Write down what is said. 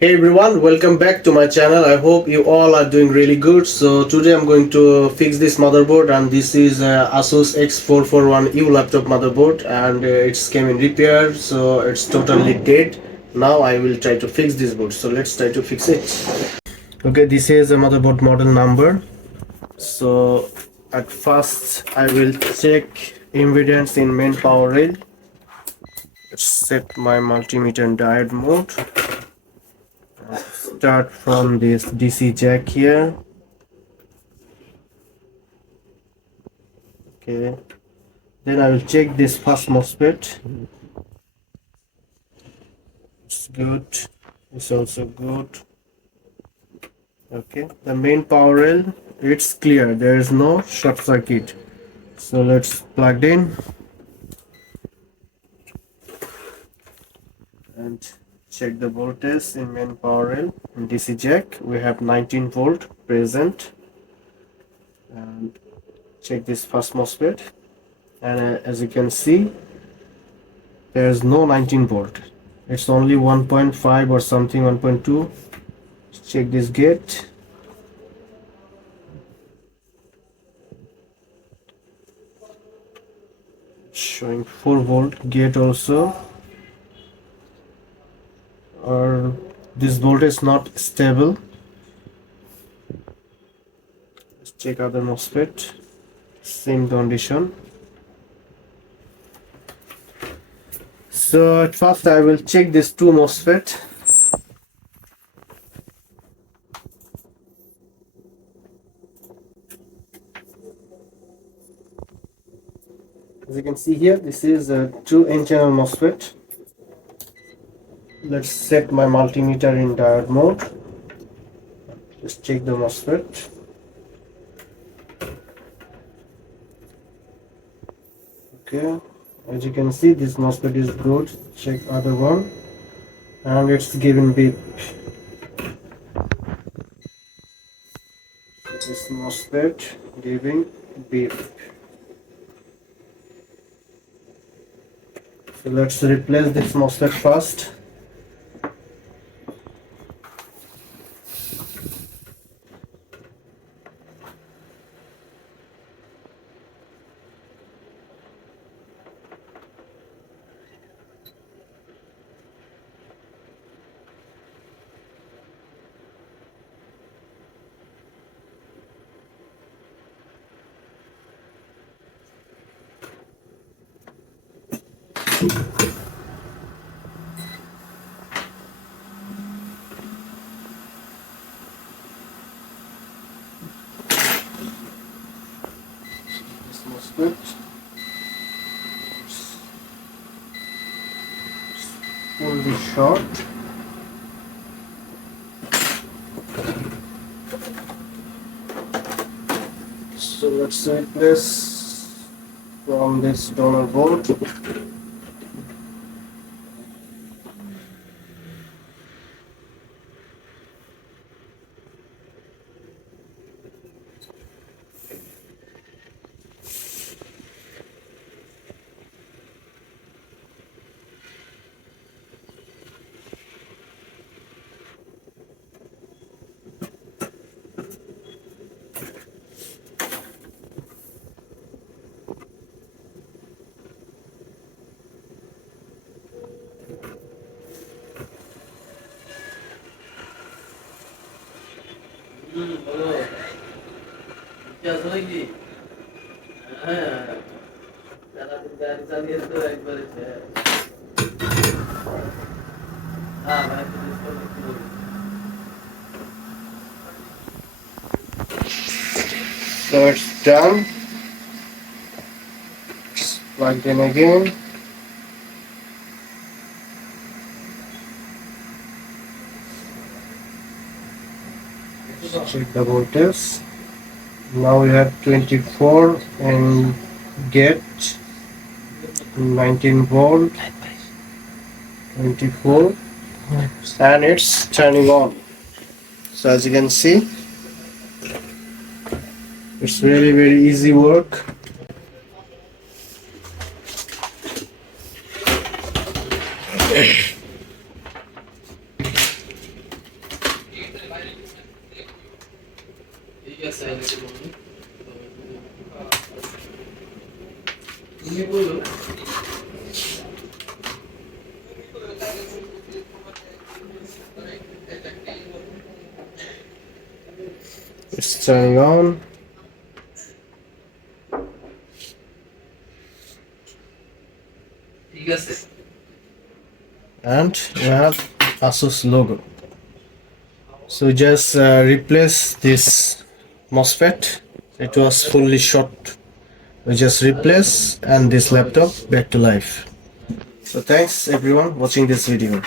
Hey everyone, welcome back to my channel. I hope you all are doing really good. So today I'm going to fix this motherboard, and this is Asus x441u laptop motherboard, and it's came in repair, so it's totally dead. Now I will try to fix this board. So let's try to fix it. Okay, this is a motherboard model number. So at first I will check impedance in main power rail. Let's set my multimeter in diode mode. Start from this DC jack here. Okay, then I will check this first MOSFET. It's good, it's also good. Okay, the main power rail, it's clear, there is no short circuit. So let's plug in and check the voltage in main power rail. In DC jack we have 19 volt present, and check this first MOSFET, and as you can see there is no 19 volt, it's only 1.5 or something, 1.2. Check this gate. Showing 4 volt gate also, or this voltage is not stable. Let's check other MOSFET, same condition. So at first I will check this two MOSFET. As you can see here, this is a 2 N-channel MOSFET. Let's set my multimeter in diode mode. Let's check the MOSFET. Okay, as you can see this MOSFET is good. Check other one, and it's giving beep. This MOSFET giving beep. So let's replace this MOSFET first. This MOSFET will be short. So let's replace from this donor board. So it's done. Plug in again. Check the voltage. Now we have 24 and get 19 volt, 24, and it's turning on. So as you can see, it's really very easy work. It's turning on. And we have Asus logo. So just replace this MOSFET. It was fully short. We just replace and this laptop back to life. So thanks everyone watching this video.